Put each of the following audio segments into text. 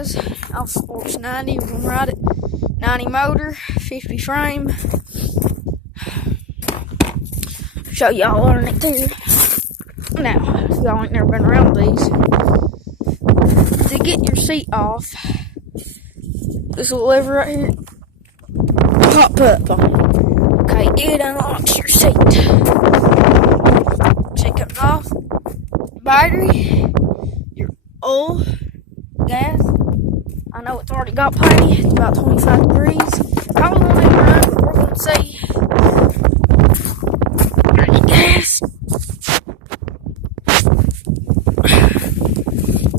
guys, off Sports 90. We're going to ride it. 90 motor, 50 frame. Show y'all on it too. Now, if y'all ain't never been around these, to get your seat off, this little lever right here, pop up on it. Okay, it unlocks your seat. Check it off. Battery, your oil, gas. I know it's already got plenty. It's about 25 degrees. Probably won't even run, but we're going to see. Gas.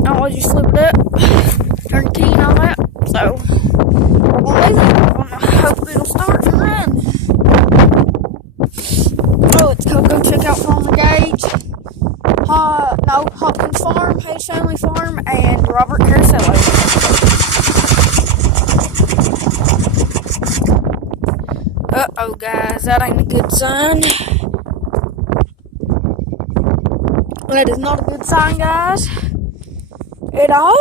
I'll just flip it up, turn the key and all that. So, we're going to leave it. We're going to hope it'll start and run. Oh, let's go check out Farmer Gage. Hopkins Farm, Hayes Family Farm, and Robert Caracello. Uh-oh, guys, that ain't a good sign. That is not a good sign, guys, at all.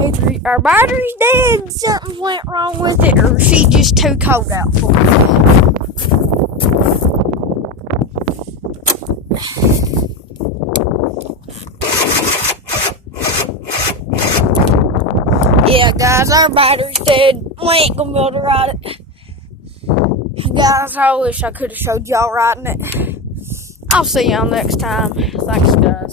Either our battery's dead, something went wrong with it, or she's just too cold out for it. Yeah, guys, our battery's dead. We ain't gonna be able to ride it. Guys, I wish I could have showed y'all riding it. I'll see y'all next time. Thanks, guys.